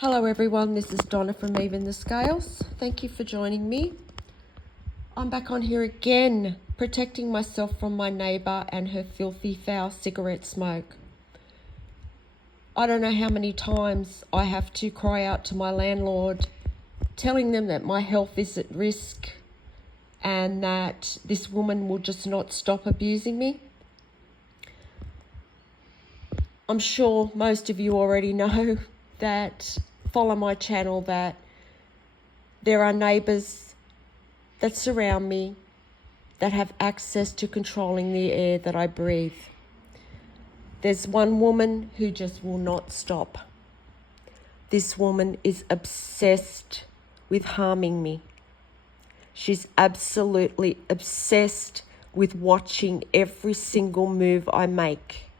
Hello everyone, this is Donna from Even the Scales. Thank you for joining me. I'm back on here again, protecting myself from my neighbour and her filthy, foul cigarette smoke. I don't know how many times I have to cry out to my landlord, telling them that my health is at risk and that this woman will just not stop abusing me. I'm sure most of you already know that follow my channel that there are neighbours that surround me that have access to controlling the air that I breathe. There's one woman who just will not stop. This woman is obsessed with harming me. She's absolutely obsessed with watching every single move I make.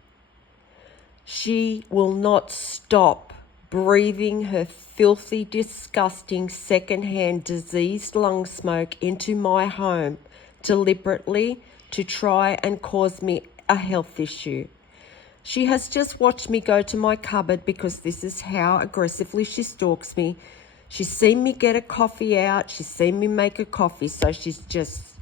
She will not stop breathing her filthy, disgusting, secondhand diseased lung smoke into my home deliberately to try and cause me a health issue. She has just watched me go to my cupboard because this is how aggressively she stalks me. She's seen me get a coffee out. She's seen me make a coffee. So she's just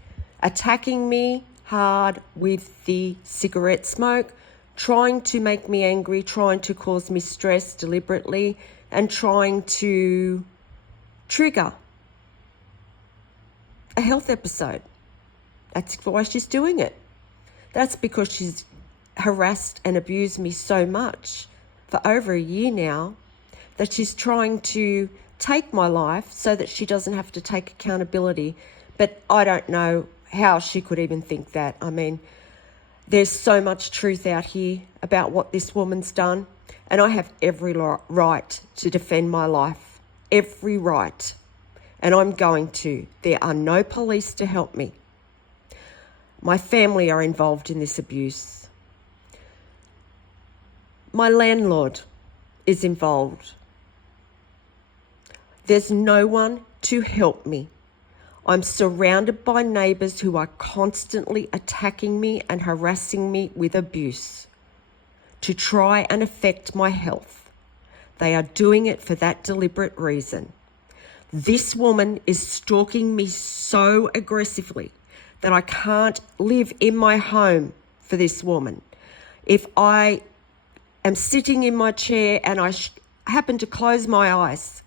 attacking me hard with the cigarette smoke, trying to make me angry, trying to cause me stress deliberately, and trying to trigger a health episode. That's why she's doing it. That's because she's harassed and abused me so much for over a year now that she's trying to take my life so that she doesn't have to take accountability. But I don't know how she could even think that. I mean, there's so much truth out here about what this woman's done, and I have every right to defend my life. Every right. And I'm going to. There are no police to help me. My family are involved in this abuse. My landlord is involved. There's no one to help me. I'm surrounded by neighbours who are constantly attacking me and harassing me with abuse to try and affect my health. They are doing it for that deliberate reason. This woman is stalking me so aggressively that I can't live in my home for this woman. If I am sitting in my chair and I happen to close my eyes,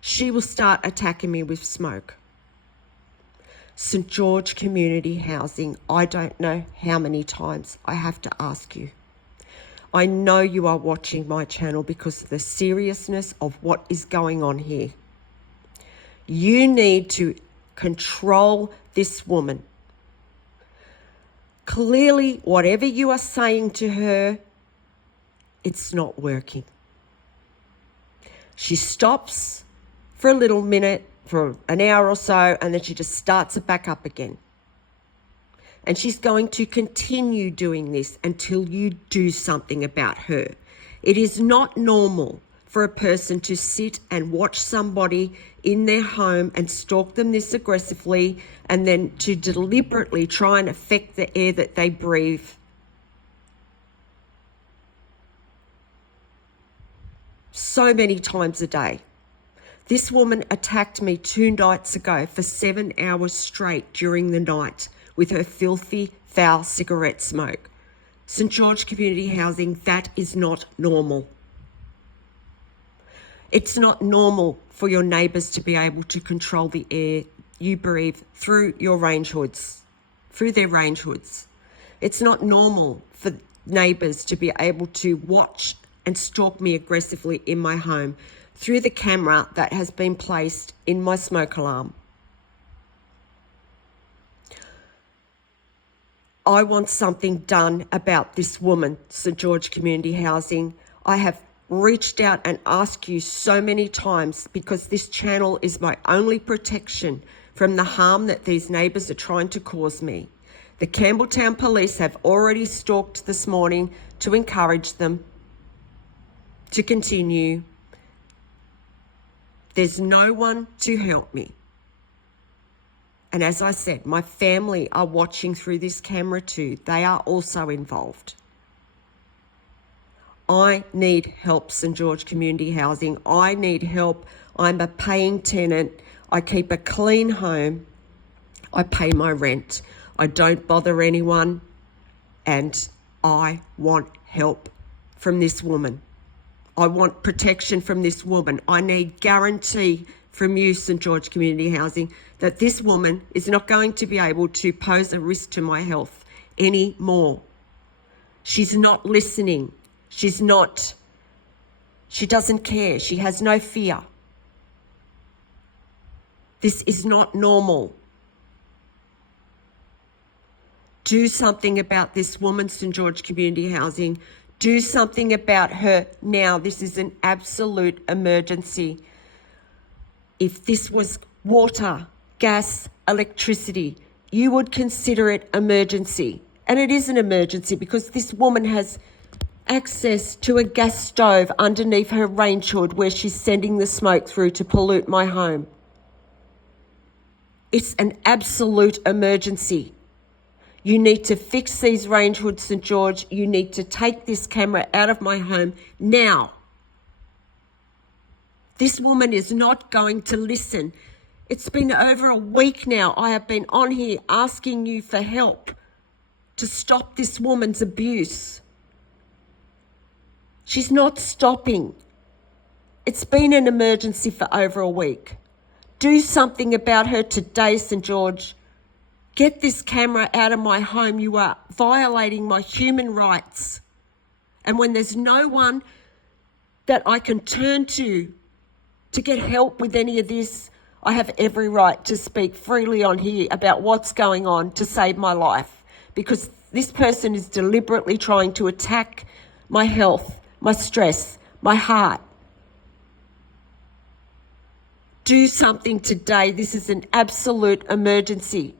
she will start attacking me with smoke. St. George Community Housing, I don't know how many times I have to ask you. I know you are watching my channel because of the seriousness of what is going on here. You need to control this woman. Clearly, whatever you are saying to her, it's not working. She stops for a little minute, for an hour or so, and then she just starts it back up again. And she's going to continue doing this until you do something about her. It is not normal for a person to sit and watch somebody in their home and stalk them this aggressively and then to deliberately try and affect the air that they breathe. So many times a day. This woman attacked me 2 nights ago for 7 hours straight during the night with her filthy, foul cigarette smoke. St. George Community Housing, that is not normal. It's not normal for your neighbours to be able to control the air you breathe through your range hoods, through their range hoods. It's not normal for neighbours to be able to watch and stalk me aggressively in my home through the camera that has been placed in my smoke alarm. I want something done about this woman, St. George Community Housing. I have reached out and asked you so many times because this channel is my only protection from the harm that these neighbours are trying to cause me. The Campbelltown police have already stalked this morning to encourage them to continue. There's no one to help me. And as I said, my family are watching through this camera too. They are also involved. I need help, St George Community Housing. I need help. I'm a paying tenant. I keep a clean home. I pay my rent. I don't bother anyone. And I want help from this woman. I want protection from this woman. I need guarantee from you, St George Community Housing, that this woman is not going to be able to pose a risk to my health anymore. She's not listening. She doesn't care. She has no fear. This is not normal. Do something about this woman, St George Community Housing. Do something about her now. This is an absolute emergency. If this was water, gas, electricity, you would consider it emergency. And it is an emergency because this woman has access to a gas stove underneath her range hood where she's sending the smoke through to pollute my home. It's an absolute emergency. You need to fix these range hoods, St George. You need to take this camera out of my home now. This woman is not going to listen. It's been over a week now. I have been on here asking you for help to stop this woman's abuse. She's not stopping. It's been an emergency for over a week. Do something about her today, St George. Get this camera out of my home. You are violating my human rights. And when there's no one that I can turn to get help with any of this, I have every right to speak freely on here about what's going on to save my life, because this person is deliberately trying to attack my health, my stress, my heart. Do something today. This is an absolute emergency.